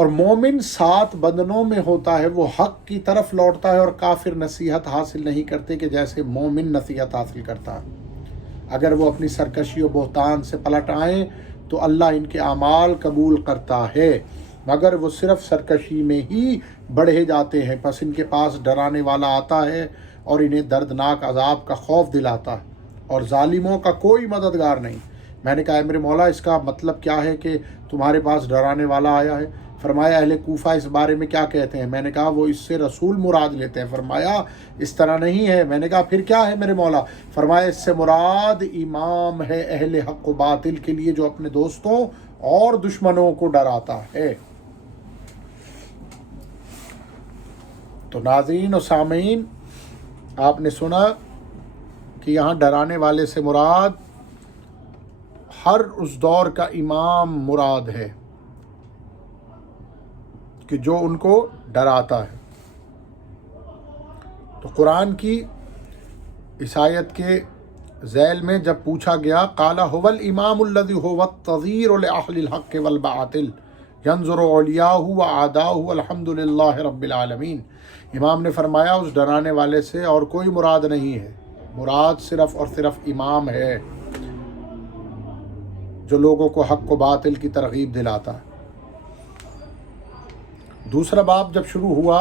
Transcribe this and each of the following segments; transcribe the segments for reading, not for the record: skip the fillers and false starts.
اور مومن 7 بندنوں میں ہوتا ہے، وہ حق کی طرف لوٹتا ہے، اور کافر نصیحت حاصل نہیں کرتے کہ جیسے مومن نصیحت حاصل کرتا ہے۔ اگر وہ اپنی سرکشی و بہتان سے پلٹ آئیں تو اللہ ان کے اعمال قبول کرتا ہے، مگر وہ صرف سرکشی میں ہی بڑھے جاتے ہیں۔ پس ان کے پاس ڈرانے والا آتا ہے اور انہیں دردناک عذاب کا خوف دلاتا ہے، اور ظالموں کا کوئی مددگار نہیں۔ میں نے کہا اے میرے مولا اس کا مطلب کیا ہے کہ تمہارے پاس ڈرانے والا آیا ہے؟ فرمایا اہل کوفہ اس بارے میں کیا کہتے ہیں؟ میں نے کہا وہ اس سے رسول مراد لیتے ہیں۔ فرمایا اس طرح نہیں ہے۔ میں نے کہا پھر کیا ہے میرے مولا؟ فرمایا اس سے مراد امام ہے اہل حق و باطل کے لیے، جو اپنے دوستوں اور دشمنوں کو ڈراتا ہے۔ تو ناظرین و سامعین، آپ نے سنا کہ یہاں ڈرانے والے سے مراد ہر اس دور کا امام مراد ہے کہ جو ان کو ڈراتا ہے۔ تو قرآن کی اس آیت کے ذیل میں جب پوچھا گیا قال هو الامام الذي هو التظهير لاهل الحق والباطل ينظر اولیاءه واعداءه والحمد للہ رب العالمین، امام نے فرمایا اس ڈرانے والے سے اور کوئی مراد نہیں ہے، مراد صرف اور صرف امام ہے جو لوگوں کو حق و باطل کی ترغیب دلاتا ہے۔ دوسرا باب جب شروع ہوا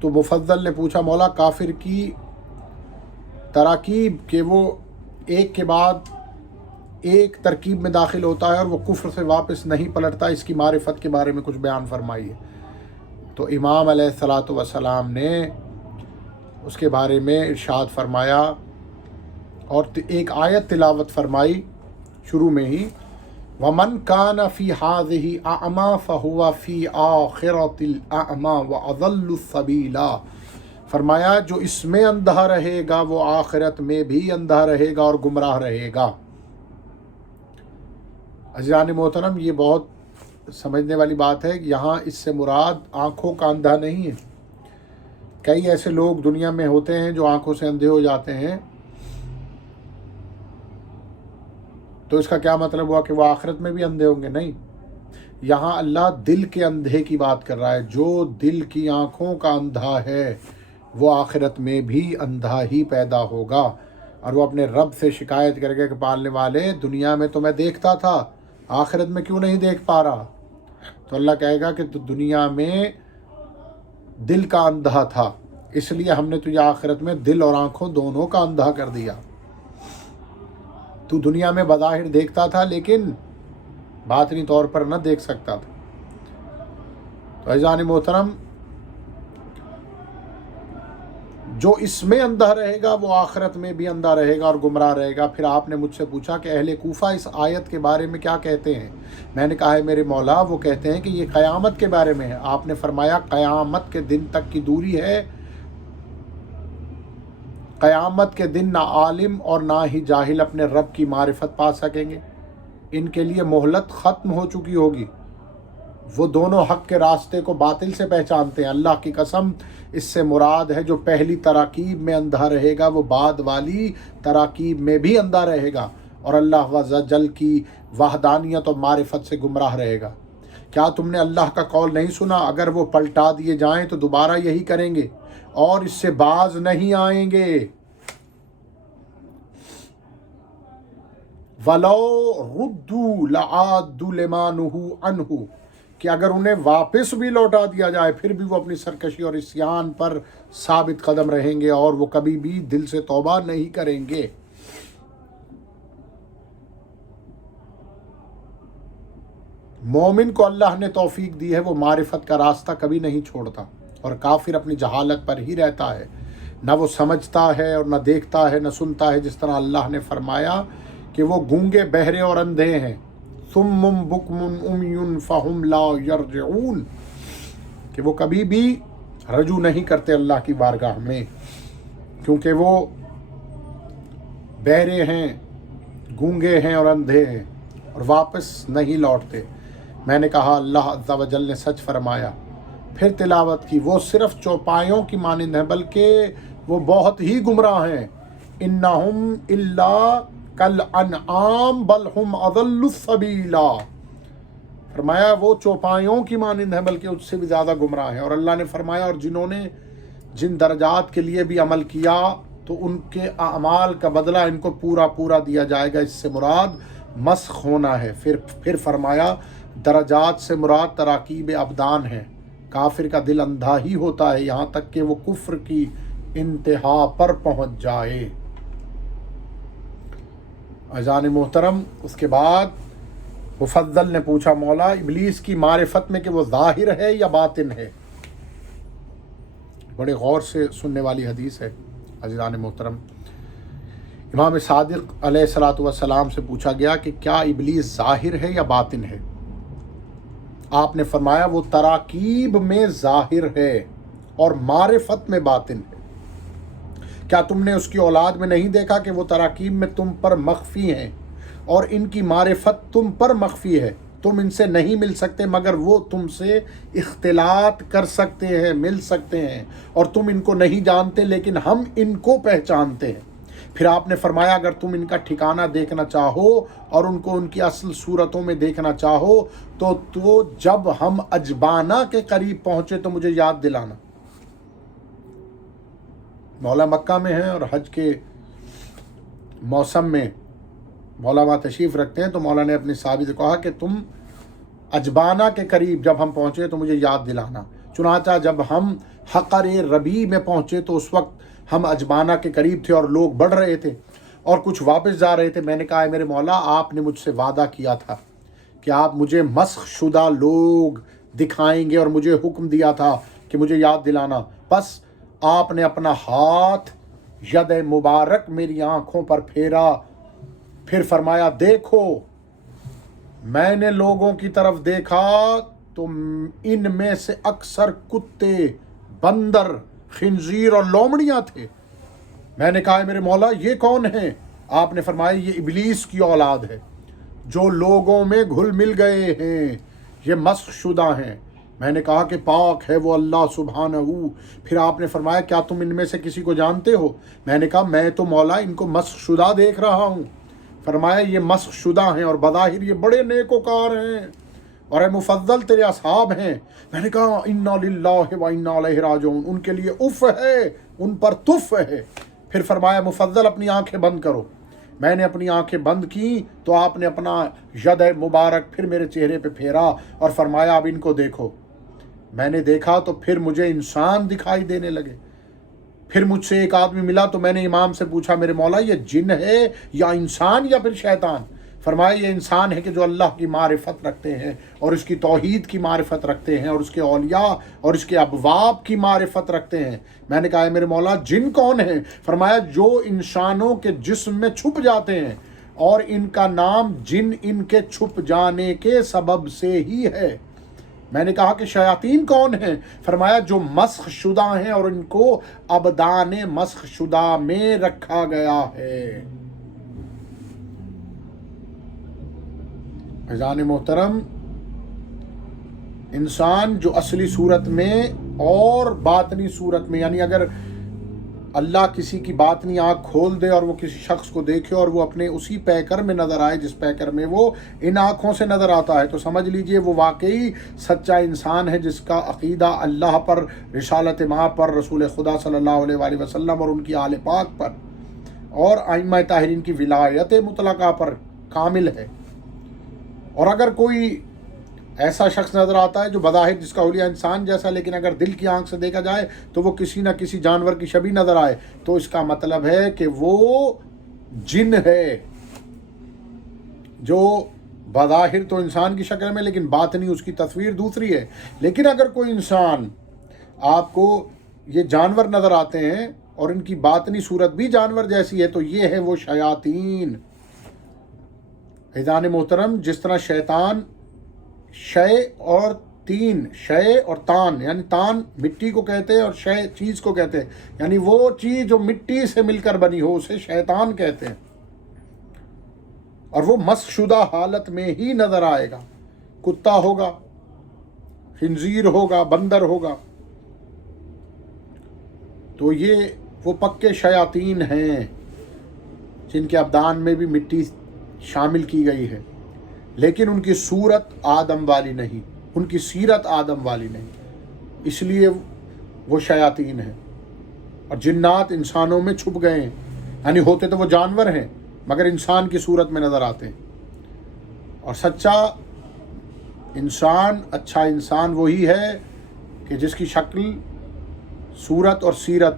تو مفضل نے پوچھا مولا کافر کی تراکیب کہ وہ ایک کے بعد ایک ترکیب میں داخل ہوتا ہے اور وہ کفر سے واپس نہیں پلٹتا، اس کی معرفت کے بارے میں کچھ بیان فرمائیے۔ تو امام علیہ الصلاۃ والسلام نے اس کے بارے میں ارشاد فرمایا اور ایک آیت تلاوت فرمائی شروع میں ہی، وَمَنْ كَانَ فِي هَذِهِ أَعْمَى فَهُوَ فِي آخِرَةِ الْأَعْمَى وَأَضَلُّ السَّبِيلَ، فرمایا جو اس میں اندھا رہے گا وہ آخرت میں بھی اندھا رہے گا اور گمراہ رہے گا۔ عزیزان محترم، یہ بہت سمجھنے والی بات ہے، یہاں اس سے مراد آنکھوں کا اندھا نہیں ہے۔ کئی ایسے لوگ دنیا میں ہوتے ہیں جو آنکھوں سے اندھے ہو جاتے ہیں، تو اس کا کیا مطلب ہوا کہ وہ آخرت میں بھی اندھے ہوں گے؟ نہیں، یہاں اللہ دل کے اندھے کی بات کر رہا ہے۔ جو دل کی آنکھوں کا اندھا ہے وہ آخرت میں بھی اندھا ہی پیدا ہوگا، اور وہ اپنے رب سے شکایت کرے گا کہ پالنے والے دنیا میں تو میں دیکھتا تھا، آخرت میں کیوں نہیں دیکھ پا رہا؟ تو اللہ کہے گا کہ تو دنیا میں دل کا اندھا تھا، اس لیے ہم نے تجھے آخرت میں دل اور آنکھوں دونوں کا اندھا کر دیا۔ تو دنیا میں بظاہر دیکھتا تھا لیکن باطنی طور پر نہ دیکھ سکتا تھا۔ تو عزیزان محترم، جو اس میں اندھا رہے گا وہ آخرت میں بھی اندھا رہے گا اور گمراہ رہے گا۔ پھر آپ نے مجھ سے پوچھا کہ اہل کوفہ اس آیت کے بارے میں کیا کہتے ہیں؟ میں نے کہا ہے میرے مولا وہ کہتے ہیں کہ یہ قیامت کے بارے میں ہے۔ آپ نے فرمایا قیامت کے دن تک کی دوری ہے، قیامت کے دن نہ عالم اور نہ ہی جاہل اپنے رب کی معرفت پا سکیں گے، ان کے لیے مہلت ختم ہو چکی ہوگی، وہ دونوں حق کے راستے کو باطل سے پہچانتے ہیں۔ اللہ کی قسم، اس سے مراد ہے جو پہلی تراکیب میں اندھا رہے گا وہ بعد والی تراکیب میں بھی اندھا رہے گا، اور اللہ عز و جل کی وحدانیت اور معرفت سے گمراہ رہے گا۔ کیا تم نے اللہ کا قول نہیں سنا؟ اگر وہ پلٹا دیے جائیں تو دوبارہ یہی کریں گے اور اس سے باز نہیں آئیں گے۔ وَلَوْ رُدُّوا لَعَادُّوا لِمَا نُهُوا عَنْهُ، کہ اگر انہیں واپس بھی لوٹا دیا جائے پھر بھی وہ اپنی سرکشی اور عصیان پر ثابت قدم رہیں گے اور وہ کبھی بھی دل سے توبہ نہیں کریں گے۔ مومن کو اللہ نے توفیق دی ہے، وہ معرفت کا راستہ کبھی نہیں چھوڑتا، اور کافر اپنی جہالت پر ہی رہتا ہے، نہ وہ سمجھتا ہے اور نہ دیکھتا ہے نہ سنتا ہے، جس طرح اللہ نے فرمایا کہ وہ گونگے بہرے اور اندھے ہیں، ثم بکم عمی فہم لا یرجعون، کہ وہ کبھی بھی رجوع نہیں کرتے اللہ کی بارگاہ میں، کیونکہ وہ بہرے ہیں، گونگے ہیں اور اندھے ہیں اور واپس نہیں لوٹتے۔ میں نے کہا اللہ عز و جل نے سچ فرمایا۔ پھر تلاوت کی، وہ صرف چوپایوں کی مانند ہیں بلکہ وہ بہت ہی گمراہ ہیں۔ انہم الا کالانعام بل ہم اضل السبیلا، فرمایا وہ چوپایوں کی مانند ہے بلکہ اس سے بھی زیادہ گمراہ ہے. اور اللہ نے فرمایا اور جنہوں نے جن درجات کے لیے بھی عمل کیا تو ان کے اعمال کا بدلہ ان کو پورا پورا دیا جائے گا. اس سے مراد مسخ ہونا ہے. پھر فرمایا درجات سے مراد تراکیب ابدان ہے. کافر کا دل اندھا ہی ہوتا ہے یہاں تک کہ وہ کفر کی انتہا پر پہنچ جائے. عزیزان محترم، اس کے بعد مفضل نے پوچھا مولا ابلیس کی معرفت میں کہ وہ ظاہر ہے یا باطن ہے. بڑے غور سے سننے والی حدیث ہے. عزیزان محترم، امام صادق علیہ الصلاۃ والسلام سے پوچھا گیا کہ کیا ابلیس ظاہر ہے یا باطن ہے؟ آپ نے فرمایا وہ تراکیب میں ظاہر ہے اور معرفت میں باطن ہے. کیا تم نے اس کی اولاد میں نہیں دیکھا کہ وہ تراکیب میں تم پر مخفی ہیں اور ان کی معرفت تم پر مخفی ہے؟ تم ان سے نہیں مل سکتے مگر وہ تم سے اختلاط کر سکتے ہیں، مل سکتے ہیں، اور تم ان کو نہیں جانتے لیکن ہم ان کو پہچانتے ہیں. پھر آپ نے فرمایا اگر تم ان کا ٹھکانہ دیکھنا چاہو اور ان کو ان کی اصل صورتوں میں دیکھنا چاہو تو جب ہم اجبانہ کے قریب پہنچے تو مجھے یاد دلانا. مولا مکہ میں ہیں اور حج کے موسم میں مولا وہاں تشریف رکھتے ہیں، تو مولا نے اپنے صحابی سے کہا کہ تم اجبانہ کے قریب جب ہم پہنچے تو مجھے یاد دلانا. چنانچہ جب ہم حقر ربیع میں پہنچے تو اس وقت ہم اجبانہ کے قریب تھے اور لوگ بڑھ رہے تھے اور کچھ واپس جا رہے تھے. میں نے کہا میرے مولا آپ نے مجھ سے وعدہ کیا تھا کہ آپ مجھے مسخ شدہ لوگ دکھائیں گے اور مجھے حکم دیا تھا کہ مجھے یاد دلانا. بس آپ نے اپنا ہاتھ ید مبارک میری آنکھوں پر پھیرا، پھر فرمایا دیکھو. میں نے لوگوں کی طرف دیکھا تو ان میں سے اکثر کتے، بندر، خنزیر اور لومڑیاں تھے. میں نے کہا میرے مولا یہ کون ہیں؟ آپ نے فرمایا یہ ابلیس کی اولاد ہے جو لوگوں میں گھل مل گئے ہیں، یہ مسخ شدہ ہیں. میں نے کہا کہ پاک ہے وہ اللہ سبحانہ. پھر آپ نے فرمایا کیا تم ان میں سے کسی کو جانتے ہو؟ میں نے کہا میں تو مولا ان کو مسخ شدہ دیکھ رہا ہوں. فرمایا یہ مسخ شدہ ہیں اور بظاہر یہ بڑے نیکوکار ہیں اور اے مفضل تیرے اصحاب ہیں. میں نے کہا انا للہ و انا الیہ راجعون، ان کے لیے اف ہے، ان پر تف ہے. پھر فرمایا مفضل اپنی آنکھیں بند کرو. میں نے اپنی آنکھیں بند کی تو آپ نے اپنا ید مبارک پھر میرے چہرے پہ پھیرا اور فرمایا اب ان کو دیکھو. میں نے دیکھا تو پھر مجھے انسان دکھائی دینے لگے. پھر مجھ سے ایک آدمی ملا تو میں نے امام سے پوچھا میرے مولا یہ جن ہے یا انسان یا پھر شیطان؟ فرمایا یہ انسان ہے کہ جو اللہ کی معرفت رکھتے ہیں اور اس کی توحید کی معرفت رکھتے ہیں اور اس کے اولیاء اور اس کے ابواب کی معرفت رکھتے ہیں. میں نے کہا میرے مولا جن کون ہیں؟ فرمایا جو انسانوں کے جسم میں چھپ جاتے ہیں اور ان کا نام جن ان کے چھپ جانے کے سبب سے ہی ہے. میں نے کہا کہ شیاطین کون ہیں؟ فرمایا جو مسخ شدہ ہیں اور ان کو ابدان مسخ شدہ میں رکھا گیا ہے. عزیزان محترم، انسان جو اصلی صورت میں اور باطنی صورت میں، یعنی اگر اللہ کسی کی باطنی آنکھ کھول دے اور وہ کسی شخص کو دیکھے اور وہ اپنے اسی پیکر میں نظر آئے جس پیکر میں وہ ان آنکھوں سے نظر آتا ہے، تو سمجھ لیجئے وہ واقعی سچا انسان ہے جس کا عقیدہ اللہ پر، رسالت ماں پر، رسول خدا صلی اللہ علیہ وآلہ وسلم اور ان کی آل پاک پر اور ائمہ طاہرین کی ولایت مطلقہ پر کامل ہے. اور اگر کوئی ایسا شخص نظر آتا ہے جو بظاہر جس کا حلیہ انسان جیسا، لیکن اگر دل کی آنکھ سے دیکھا جائے تو وہ کسی نہ کسی جانور کی شبیہ نظر آئے، تو اس کا مطلب ہے کہ وہ جن ہے جو بظاہر تو انسان کی شکل میں لیکن باطنی اس کی تصویر دوسری ہے. لیکن اگر کوئی انسان آپ کو یہ جانور نظر آتے ہیں اور ان کی باطنی صورت بھی جانور جیسی ہے تو یہ ہے وہ شیاطین. عزیزان محترم، جس طرح شیطان شے اور تین، شے اور تان، یعنی تان مٹی کو کہتے ہیں اور شے چیز کو کہتے ہیں، یعنی وہ چیز جو مٹی سے مل کر بنی ہو اسے شیطان کہتے ہیں اور وہ مسخ شدہ حالت میں ہی نظر آئے گا. کتا ہوگا، خنزیر ہوگا، بندر ہوگا، تو یہ وہ پکے شیاطین ہیں جن کے ابدان میں بھی مٹی شامل کی گئی ہے. لیکن ان کی صورت آدم والی نہیں، ان کی سیرت آدم والی نہیں، اس لیے وہ شیاطین ہیں۔ اور جنات انسانوں میں چھپ گئے ہیں، یعنی ہوتے تو وہ جانور ہیں مگر انسان کی صورت میں نظر آتے ہیں۔ اور سچا انسان، اچھا انسان وہی ہے کہ جس کی شکل، صورت اور سیرت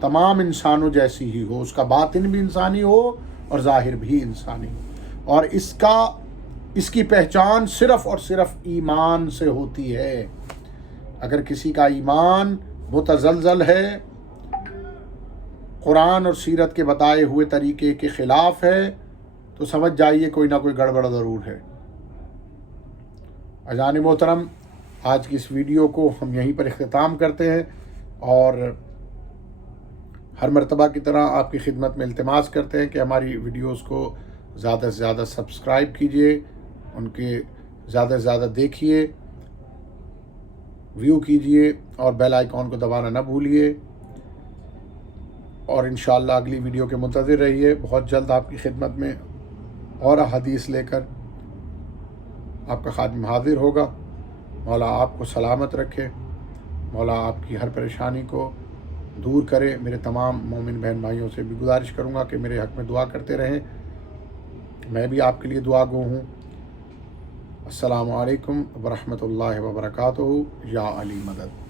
تمام انسانوں جیسی ہی ہو، اس کا باطن بھی انسانی ہو اور ظاہر بھی انسانی ہو، اور اس کی پہچان صرف اور صرف ایمان سے ہوتی ہے۔ اگر کسی کا ایمان متزلزل ہے، قرآن اور سیرت کے بتائے ہوئے طریقے کے خلاف ہے، تو سمجھ جائیے کوئی نہ کوئی گڑبڑ ضرور ہے۔ عزیزان محترم، آج کی اس ویڈیو کو ہم یہیں پر اختتام کرتے ہیں، اور ہر مرتبہ کی طرح آپ کی خدمت میں التماس کرتے ہیں کہ ہماری ویڈیوز کو زیادہ سے زیادہ سبسکرائب کیجئے، ان کے زیادہ سے زیادہ دیکھیے، ویو کیجئے، اور بیل آئیکن کو دبانا نہ بھولیے، اور انشاءاللہ اگلی ویڈیو کے منتظر رہیے۔ بہت جلد آپ کی خدمت میں اور احادیث لے کر آپ کا خادم حاضر ہوگا۔ مولا آپ کو سلامت رکھے، مولا آپ کی ہر پریشانی کو دور کرے۔ میرے تمام مومن بہن بھائیوں سے بھی گزارش کروں گا کہ میرے حق میں دعا کرتے رہیں، میں بھی آپ کے لیے دعا گو ہوں۔ السلام علیکم ورحمۃ اللہ وبرکاتہ۔ یا علی مدد۔